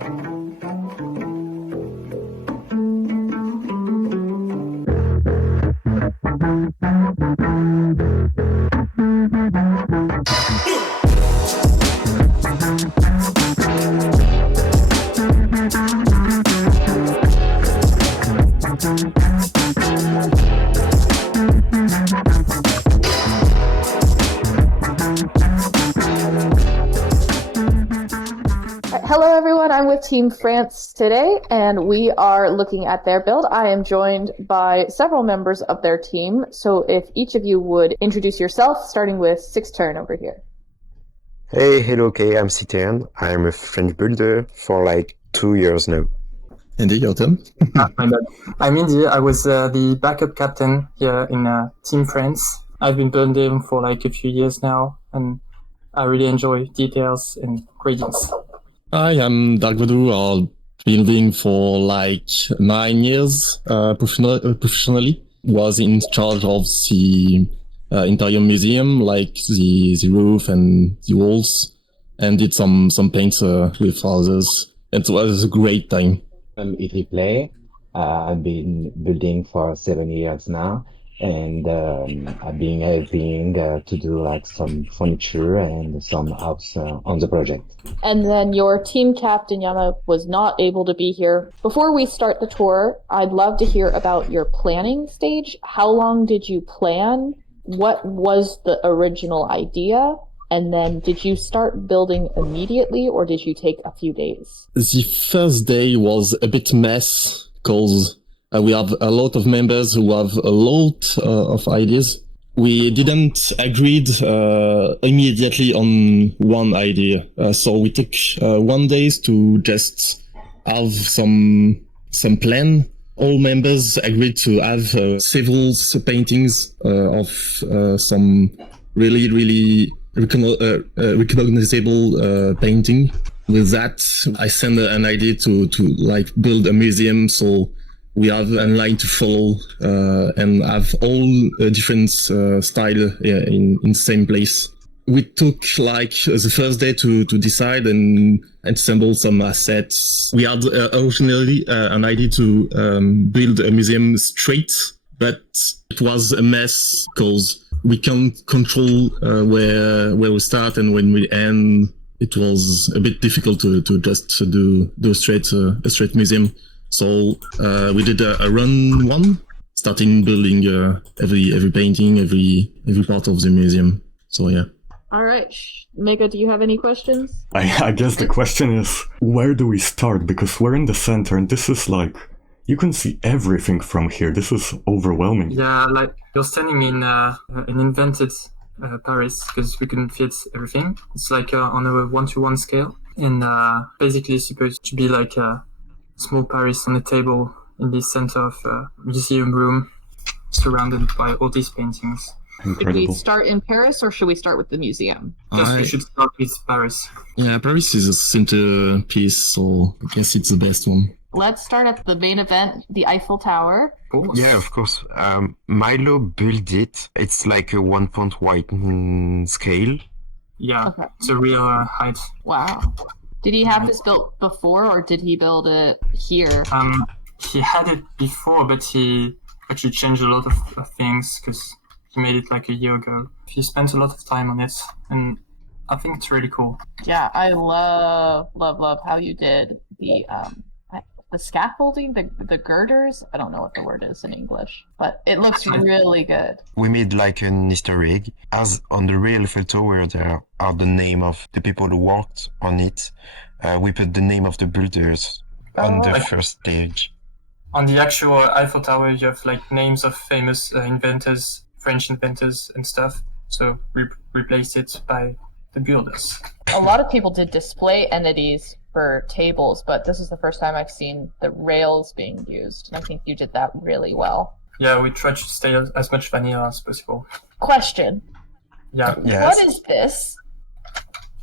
Hello everyone, I'm with Team France today, and we are looking at their build. I am joined by several members of their team, so if each of you would introduce yourself, starting with Sixturn over here. Hey, hello, okay, I'm Citern. I'm a French builder for like 2 years now. Andy, your turn. My bad. I'm Indy. I was the backup captain here in Team France. I've been building for like a few years now, and I really enjoy details and gradients. Hi, I'm Darkvodou. I've been building for like 9 years professionally. Was in charge of the interior museum, like the roof and the walls, and did some paints with others. It was a great time. I'm iTriplet. I've been building for 7 years now, and I've been helping to do like some furniture and some house on the project. And then your team captain, Yama, was not able to be here. Before we start the tour, I'd love to hear about your planning stage. How long did you plan? What was the original idea? And then did you start building immediately, or did you take a few days? The first day was a bit mess because we have a lot of members who have a lot of ideas. We didn't agree immediately on one idea, so we took 1 day to just have some plan. All members agreed to have several paintings of some really recognizable painting. With that, I sent an idea to like build a museum, so we have a line to follow and have all different style in the same place. We took like the first day to decide and assemble some assets. We had originally an idea to build a museum straight, but it was a mess because we can't control where we start and when we end. It was a bit difficult to just do a straight museum. So we did a run one, starting building every painting, every part of the museum. So yeah. All right, Mega, do you have any questions? I guess the question is, where do we start? Because we're in the center, and this is like, you can see everything from here. This is overwhelming. Yeah, like you're standing in an invented Paris, because we couldn't fit everything. It's like on a 1-to-1 scale, and basically it's supposed to be like a small Paris on a table in the center of a museum room, surrounded by all these paintings. Incredible. Should we start in Paris, or should we start with the museum? Yes, we should start with Paris. Yeah, Paris is a centerpiece, so I guess it's the best one. Let's start at the main event, the Eiffel Tower. Yeah, of course. Milo built it. It's like a 1.1 scale. Yeah, Okay. it's a real height. Wow. Did he have this built before, or did he build it here? He had it before, but he actually changed a lot of things because he made it like a year ago. He spent a lot of time on it, and I think it's really cool. Yeah, I love how you did the scaffolding, the girders. I don't know what the word is in English, but it looks really good. We made like an Easter egg. As on the real Eiffel Tower, there are the name of the people who worked on it. We put the name of the builders on the first stage. On the actual Eiffel Tower, you have like names of famous inventors, French inventors and stuff. So we replaced it by the builders. A lot of people did display entities for tables, but this is the first time I've seen the rails being used, and I think you did that really well. Yeah, we tried to stay as much vanilla as possible. Question. Yeah. Yes. What is this?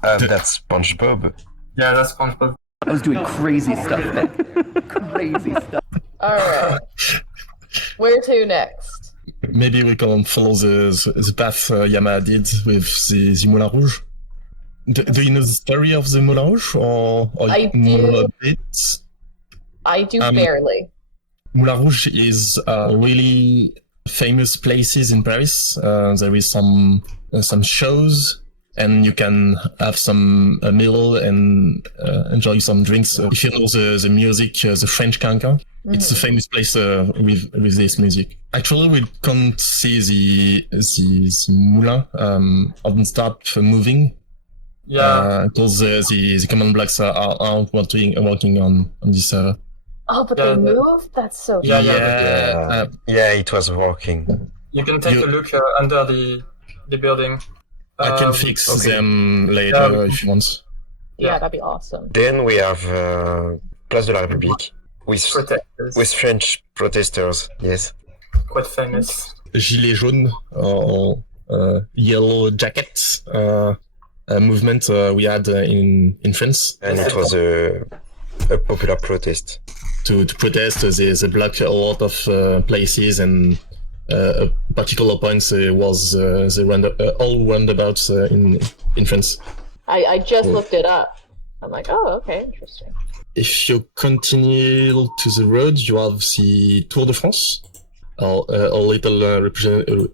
That's SpongeBob. Yeah, that's SpongeBob. I was doing crazy stuff then. Crazy stuff. Alright. Where to next? Maybe we can follow the path Yama did with the Moulin Rouge. Do you know the story of the Moulin Rouge, or I know do. a bit? I do barely. Moulin Rouge is really famous places in Paris. There is some shows, and you can have a meal and enjoy some drinks. If you know the music, the French cancan, it's a famous place with this music. Actually, we can't see the moulin on stop moving. Yeah. Because the command blocks aren't working on this server. Oh, but they moved? That's so Yeah, cool. Yeah, it was working. You can take a look under the building. I can fix them later if you want. Yeah, that'd be awesome. Then we have Place de la République with French protesters. Yes. Quite famous. Gilets jaunes or yellow jackets movement we had in France. And it was a popular protest. To protest, they block a lot of places, and a particular point was the all roundabouts in France. I just looked it up. I'm like, oh, okay, interesting. If you continue to the road, you have the Tour de France, or a little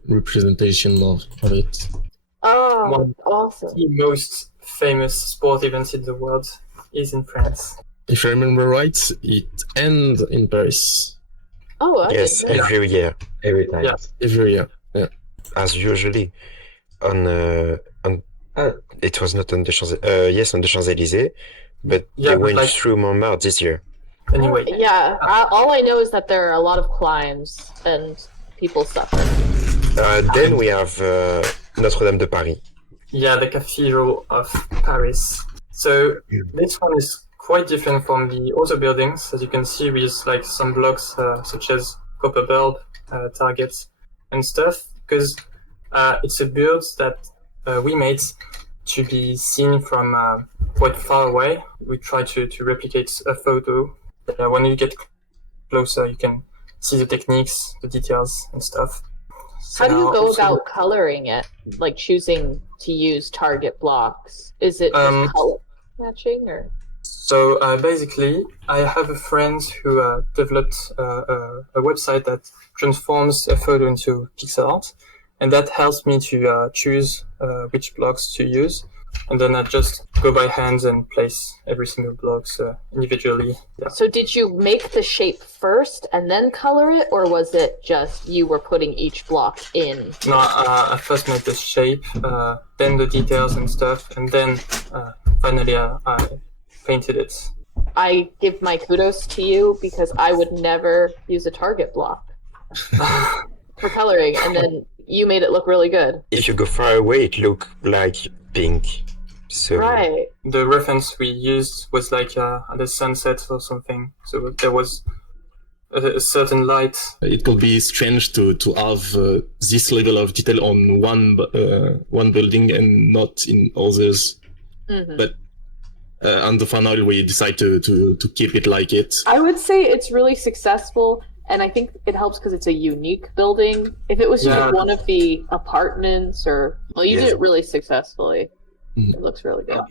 representation of it. Oh, awesome. The most famous sport event in the world is in France. If I remember right, it ends in Paris. Oh, yes, every year. Every time. Yeah. Every year, yeah. As usually, it was not on the Champs-Élysées, but they went through Montmartre this year. Anyway. Yeah, all I know is that there are a lot of climbs and people suffer. Then we have Notre-Dame de Paris. Yeah, the Cathedral of Paris. So this one is quite different from the other buildings, as you can see, with like some blocks such as copper bulb, targets, and stuff, because it's a build that we made to be seen from quite far away. We try to replicate a photo. When you get closer, you can see the techniques, the details, and stuff. How do you go about coloring it? Like choosing to use target blocks? Is it just color matching or? So basically, I have a friend who developed a website that transforms a photo into pixel art, and that helps me to choose which blocks to use, and then I just go by hand and place every single block individually. Yeah. So did you make the shape first and then color it, or was it just you were putting each block in? No, I first made the shape, then the details and stuff, and then finally I painted it. I give my kudos to you because I would never use a target block for coloring, and then you made it look really good. If you go far away, it looks like pink. So right. The reference we used was like at the sunset or something, so there was a certain light. It could be strange to have this level of detail on one building and not in others, but on the final we decide to keep it like it. I would say it's really successful, and I think it helps because it's a unique building. If it was just one of the apartments or... Well, you did it really successfully. It looks really good.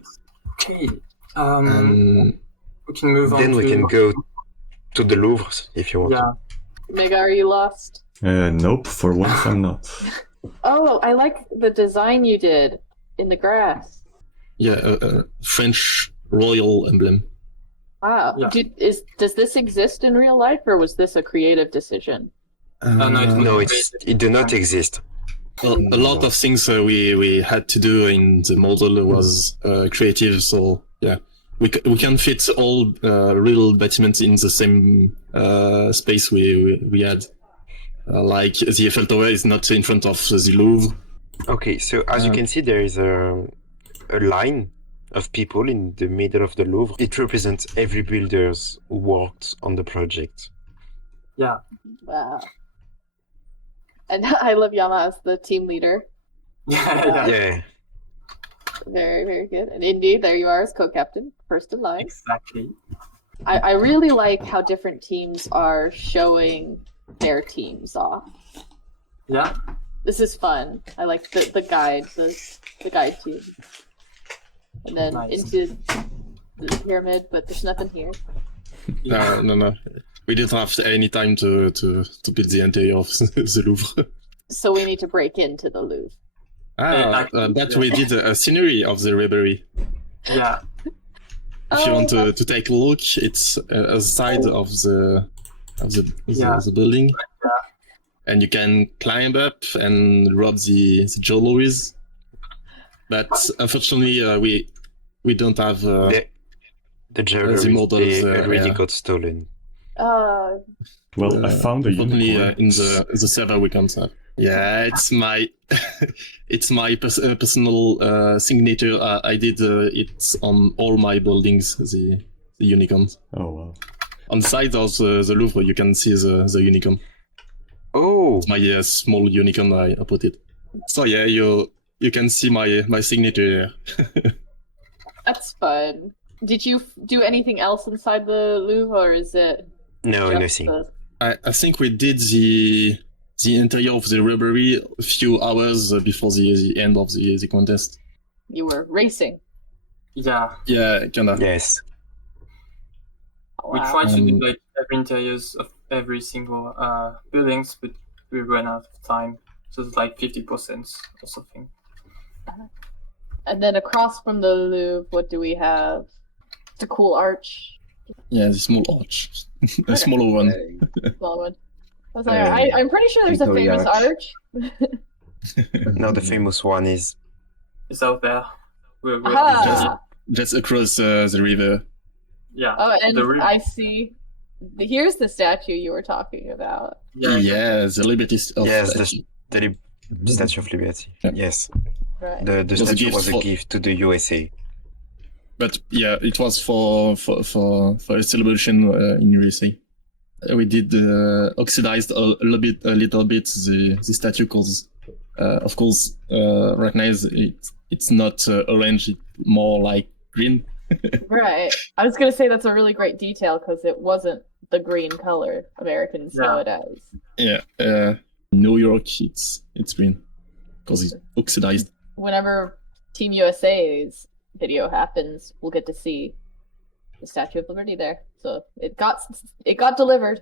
Okay. We can move on. Then we can go to the Louvre if you want. Yeah. Mega, are you lost? Nope, for once I'm not. Oh, I like the design you did in the grass. Yeah, French royal emblem. Wow. Yeah. Does this exist in real life, or was this a creative decision? No, it did not exist. A lot of things we had to do in the model was creative, so yeah, we can fit all real battlements in the same space we had. Like the Eiffel Tower is not in front of the Louvre. Okay, so as you can see, there is a line of people in the middle of the Louvre. It represents every builders who worked on the project. Yeah. Wow. And I love Yama as the team leader. Yeah. Very, very good. And indeed, there you are as co-captain, first in line. Exactly. I really like how different teams are showing their teams off. Yeah. This is fun. I like the guide, the guide team. and then into the pyramid, but there's nothing here. No. We didn't have any time to build the interior of the Louvre. So we need to break into the Louvre. But we did a scenery of the library. Yeah. If you want to take a look, it's a side of the building, and you can climb up and rob the jewelries. But unfortunately, we don't have the jewelry. models. Already got stolen. Well, I found a Only unicorn. in the server we can't have. Yeah, it's my personal signature. I did it on all my buildings. The unicorns. Oh wow. On the side of the Louvre, you can see the unicorn. Oh, It's my small unicorn. I put it. So yeah, you can see my signature here. That's fun. Did you do anything else inside the Louvre, or is it no, just nothing. I think we did the interior of the library a few hours before the end of the contest. You were racing. Yeah. Yeah, kinda. Yes. We Wow. tried to do like every interiors of every single buildings, but we ran out of time. So it's like 50% or something. And then across from the Louvre, what do we have? It's a cool arch. Yeah, the small arch, a smaller one. Small one. I was like, I'm pretty sure there's a Victoria famous Arch. arch. Now the famous one is It's out there. We're Aha! Just across the river. yeah. Oh, and the river. I see. Here's the statue you were talking about. Yeah, the Liberty of yes, Statue. the Statue of Liberty. Yeah. Yes, Right. the was a statue gift was a for- gift to the USA. But yeah, it was for a celebration in USA. We did oxidized a little bit the statue because, of course, right now it's not orange, it's more like green. Right. I was gonna say that's a really great detail because it wasn't the green color Americans nowadays. Yeah, New York it's green because it's oxidized. Whenever Team USA's video happens, we'll get to see the Statue of Liberty there. So it got delivered.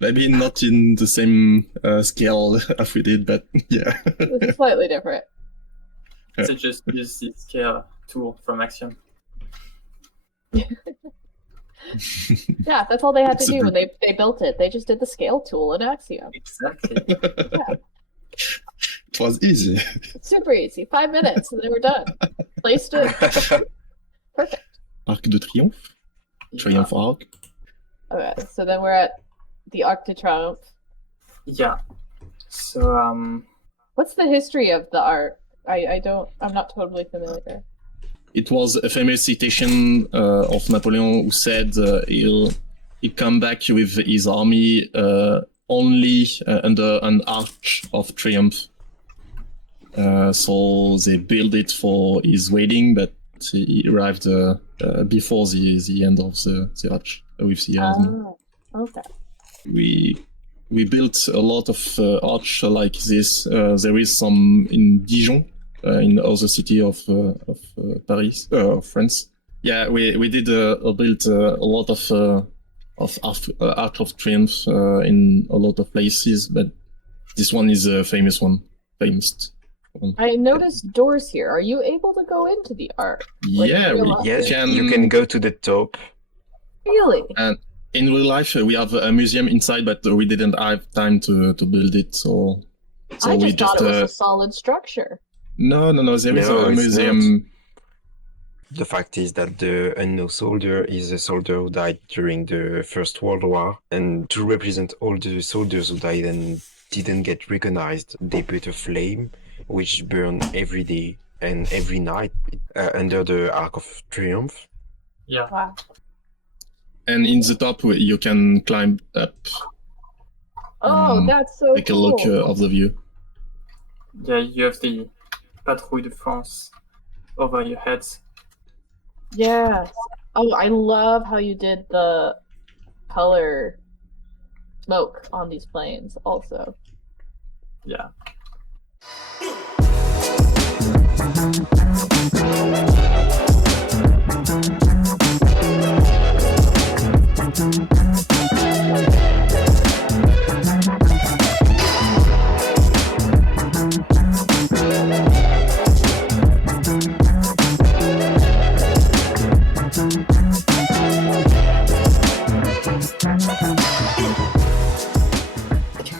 Maybe not in the same scale as we did, but yeah. It's slightly different. So just use the scale tool from Axiom. Yeah, that's all they had to It's a do when they built it. They just did the scale tool in Axiom. Exactly. It was easy. Super easy. 5 minutes and they were done. Placed it. Perfect. Arc de Triomphe. Triomphe Arc. Okay, so then we're at the Arc de Triomphe. Yeah. So What's the history of the art? I'm not totally familiar. It was a famous citation of Napoleon who said he'll come back with his army only under an arch of triumph. So they built it for his wedding, but he arrived before the end of the arch with the army. Oh, okay. We built a lot of arch like this. There is some in Dijon, in the other city of Paris, France. Yeah, we did built a lot of Arch of Triumph in a lot of places, but this one is a famous one. I noticed doors here. Are you able to go into the art? Like, Yeah, real life? Yes, you can go to the top. Really? And in real life, we have a museum inside, but we didn't have time to build it, so I we just thought it was a solid structure. No, there is No, a it's museum. The fact is that the unknown soldier is a soldier who died during the First World War, and to represent all the soldiers who died and didn't get recognized, they put a flame which burned every day and every night under the Arc of Triomphe. yeah. Wow. And in the top, you can climb up, Oh, that's so take a cool. look of the view. Yeah, you have the Patrouille de France over your heads. Yes. Oh, I love how you did the color smoke on these planes also. Yeah.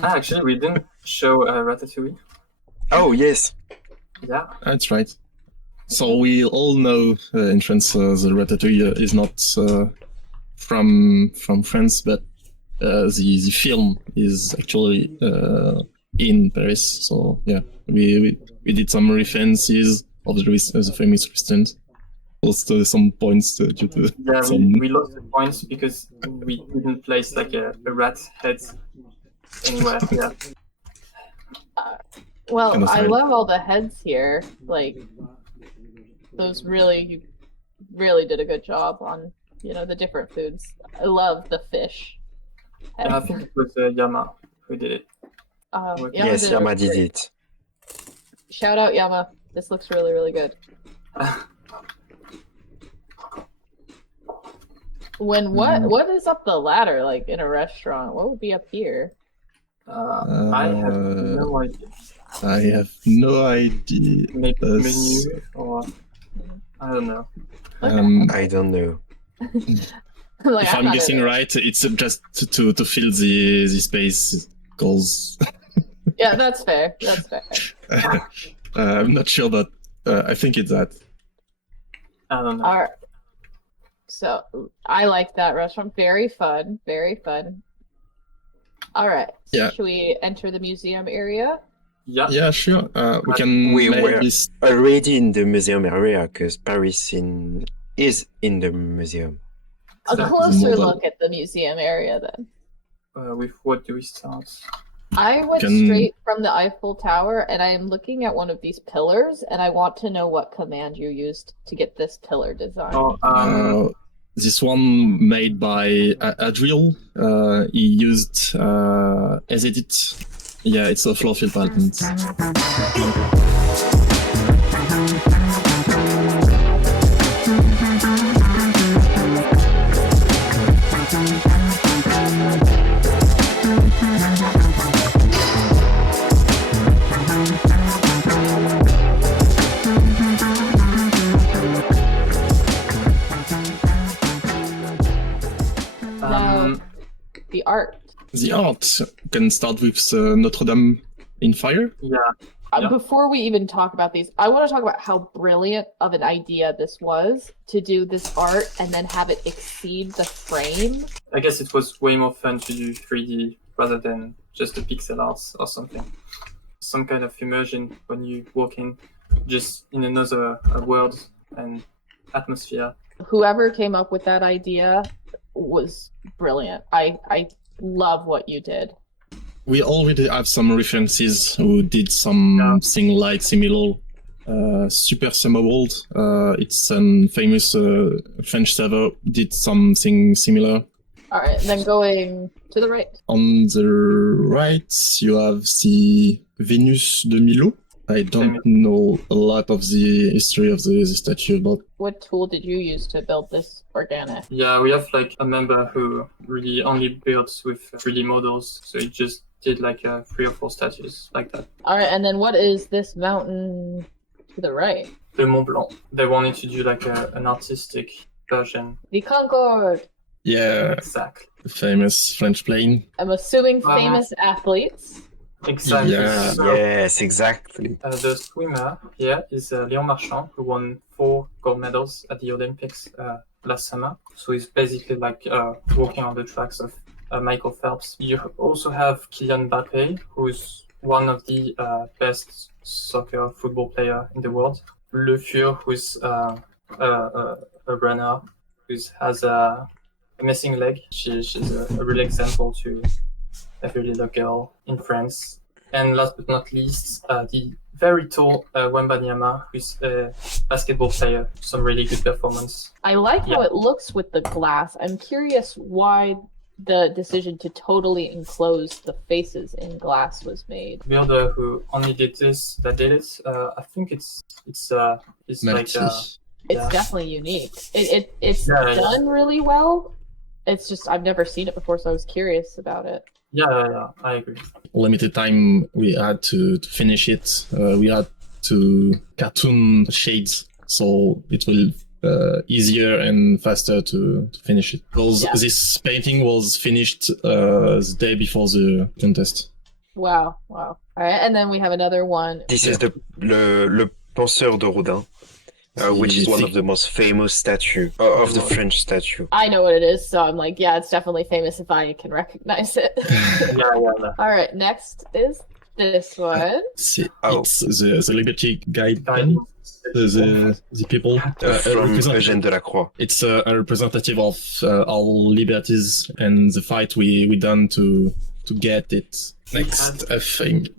Actually, we didn't show Ratatouille. Oh yes. Yeah. That's right. So we all know, entrance, the Ratatouille is not from France, but the film is actually in Paris. So yeah, we did some references of the famous restaurant. Also some points due to We lost the points because we didn't place like a rat's head anywhere. Yeah. Well, I love all the heads here. Like, those you really did a good job on, the different foods. I love the fish. Yeah, I think it was Yama who did it. Yes, Yama did it. Shout out Yama. This looks really, really good. What is up the ladder, like, in a restaurant? What would be up here? I have no idea. I have no idea. Maybe menu or I don't know. I don't know. Like, if I'm guessing right, it's just to fill the space goals. Yeah, that's fair. That's fair. I'm not sure, but I think it's that. I don't know. Alright. So I like that restaurant. Very fun. Very fun. Alright. Yeah. Should we enter the museum area? Yeah. Yeah, sure. We can We make were this. already in the museum area because Paris is in the museum. A closer look at the museum area then. With what do we start? I went straight from the Eiffel Tower, and I am looking at one of these pillars, and I want to know what command you used to get this pillar design. This one made by Adriel. He used as edit. Yeah, it's a floor fill patent. The art. The art can start with Notre Dame in fire. Yeah. Before we even talk about these, I want to talk about how brilliant of an idea this was to do this art and then have it exceed the frame. I guess it was way more fun to do 3D rather than just a pixel art or something. Some kind of immersion when you walk in, just in another world and atmosphere. Whoever came up with that idea was brilliant. I love what you did. We already have some references who did something like similar. Super Summer World, it's a famous French server, did something similar. Alright, then going to the right. On the right, you have the Venus de Milo. I don't know a lot of the history of the statue, but... What tool did you use to build this organic? Yeah, we have like a member who really only builds with 3D models, so he just did like 3 or 4 statues like that. Alright, and then what is this mountain to the right? The Mont Blanc. They wanted to do like an artistic version. The Concorde! Yeah, Exactly. the famous French plane. I'm assuming famous athletes. Exactly. Yeah. So, Yes, exactly. the swimmer here is Léon Marchand, who won 4 gold medals at the Olympics last summer. So he's basically like walking on the tracks of Michael Phelps. You also have Kylian Mbappé, who's one of the best soccer football player in the world. Le Fur, who's a runner who has a missing leg. She's a real example to every little girl in France. And last but not least, the very tall Wembanyama, who's a basketball player, some really good performance. I like how it looks with the glass. I'm curious why the decision to totally enclose the faces in glass was made. The builder who only did this, that did it, I think it's like Mallty. It's definitely unique. It's done really well. It's just I've never seen it before, so I was curious about it. Yeah, I agree. Limited time we had to finish it. We had to cartoon shades, so it will easier and faster to finish it. Because this painting was finished the day before the contest. Wow. All right, and then we have another one. This is le penseur de Rodin, which is one of the most famous statue of the French statue. I know what it is, so I'm like, yeah, it's definitely famous if I can recognize it. Yeah. All right, next is this one. It's the Liberty Guide pen. The people From Eugène Delacroix. It's a representative of all liberties and the fight we done to get it. Next, I think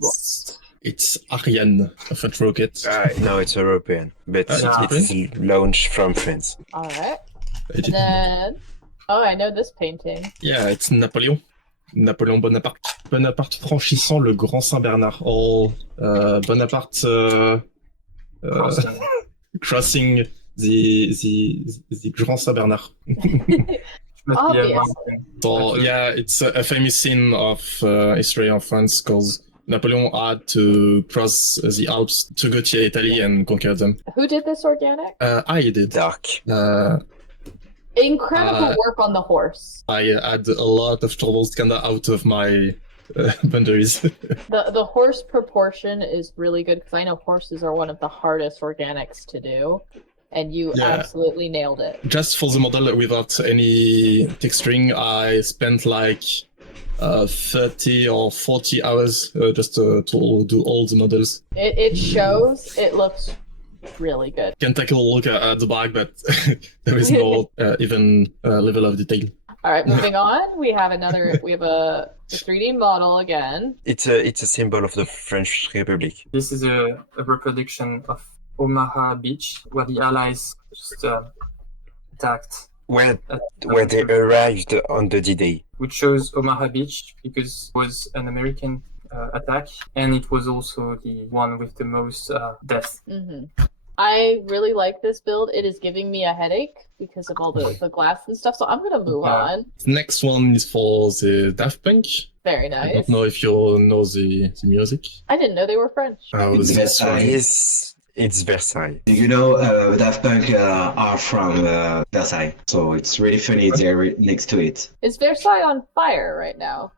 it's Ariane, a French rocket. No, it's European, but it is launched from France. All right. And then, I know this painting. Yeah, it's Napoleon Bonaparte. Bonaparte franchissant le Grand Saint-Bernard. Bonaparte crossing the Grand Saint-Bernard. So yeah, it's a famous scene of history of France because Napoleon had to cross the Alps to go to Italy and conquer them. Who did this organic? I did. Dark. Incredible work on the horse. I had a lot of troubles kind of out of my boundaries. The horse proportion is really good because I know horses are one of the hardest organics to do. And you absolutely nailed it. Just for the model without any texturing, I spent like 30 or 40 hours just to do all the models. It shows. It looks really good. Can take a look at the back, but there is no even level of detail. All right, moving on. We have a 3D model again. It's a symbol of the French Republic. This is a reproduction of Omaha Beach, where the Allies just attacked. Where they arrived on the D-Day. We chose Omaha Beach because it was an American attack, and it was also the one with the most deaths. Mm-hmm. I really like this build. It is giving me a headache because of all the glass and stuff, so I'm going to move on. The next one is for the Daft Punk. Very nice. I don't know if you know the music. I didn't know they were French. It's Versailles. You know, Daft Punk are from Versailles, so it's really funny they're next to it. Is Versailles on fire right now?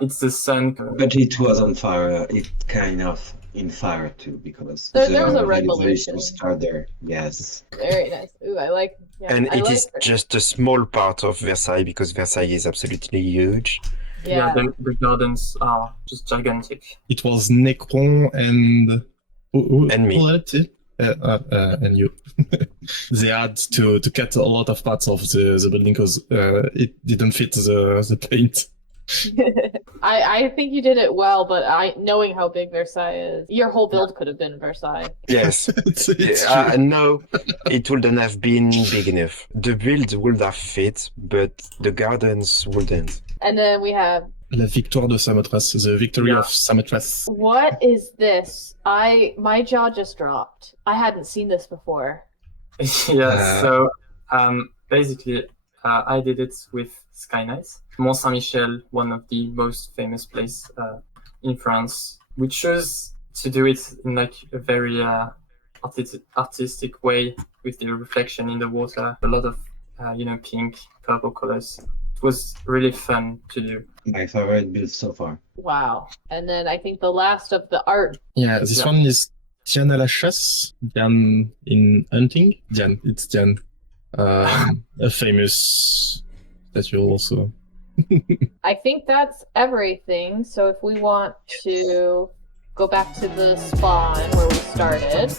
It's the sun. But it was on fire. It kind of in fire too, because there was a revolution. Start there. Yes. Very nice. Ooh, I like. Yeah, and it is just a small part of Versailles because Versailles is absolutely huge. Yeah, the gardens are just gigantic. It was Necron and me. And you. They had to cut a lot of parts of the building because it didn't fit the paint. I think you did it well, but knowing how big Versailles is, your whole build could have been Versailles. Yes. No, it wouldn't have been big enough. The build would have fit, but the gardens wouldn't. And then we have La Victoire de Samothrace, the victory of Samothrace. What is this? My jaw just dropped. I hadn't seen this before. So basically, I did it with Sky Knights. Mont Saint-Michel, one of the most famous places in France. We chose to do it in like a very artistic way with the reflection in the water. A lot of pink, purple colors. It was really fun to do. My favorite build so far. Wow. And then I think the last of the art. Yeah, this one is Diane à la chasse. Diane in hunting. Diane, it's Diane. A famous statue also. I think that's everything. So if we want to go back to the spawn where we started.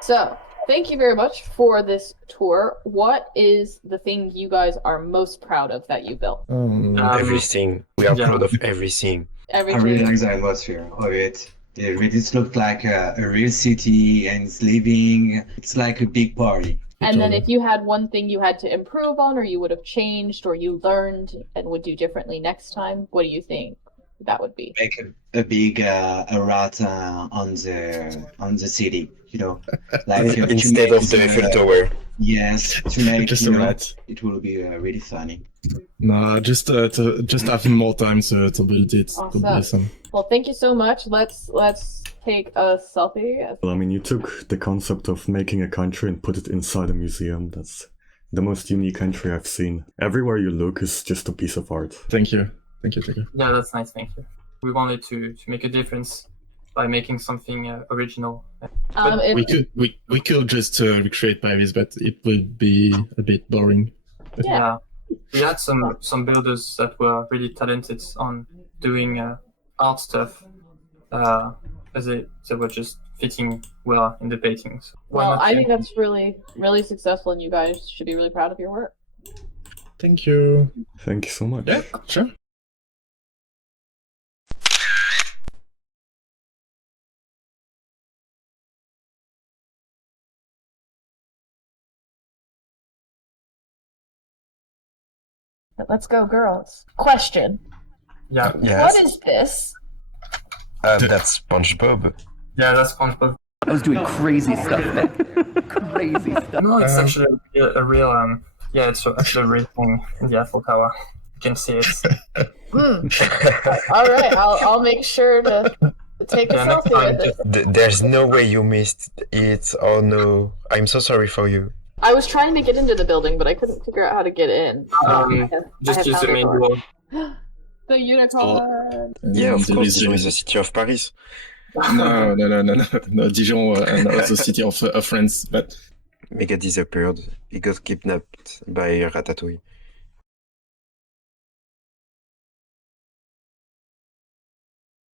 So, thank you very much for this tour. What is the thing you guys are most proud of that you built? Everything. We are proud of everything. I really like the atmosphere of it. It really looks like a real city and it's living. It's like a big party. And then if you had one thing you had to improve on, or you would have changed, or you learned and would do differently next time, what do you think that would be? Make a big errata on the city, you know, like to Instead make of the Eiffel Tower. Yes, to make Just you a know, rat. it will be really funny. No, just having more time to build it. To be Awesome. awesome. Well, thank you so much. Let's take a selfie. Well, I mean, you took the concept of making a country and put it inside a museum. That's the most unique country I've seen. Everywhere you look is just a piece of art. Thank you. Thank you. Yeah, that's nice. Thank you. We wanted to make a difference by making something original. We could just recreate Paris, but it would be a bit boring. Yeah. We had some builders that were really talented on doing art stuff, as they were just fitting well in the paintings. Well, I think that's really, really successful, and you guys should be really proud of your work. Thank you. Thank you so much. Yeah, sure. Let's go, girls. Question. Yeah. Yes. What is this? That's SpongeBob. Yeah, that's SpongeBob. I was doing crazy stuff, man. Crazy stuff. No, it's actually a real yeah, it's actually a real thing in the Eiffel Tower. You can see it. All right, I'll make sure to take a next selfie time, with it. There's no way you missed it. Oh no, I'm so sorry for you. I was trying to get into the building, but I couldn't figure out how to get in. Just use the main door. The unicorn. Yeah, of There course, is Dijon is the city of Paris. No. Dijon and also city of France, but Mega disappeared. He got kidnapped by Ratatouille.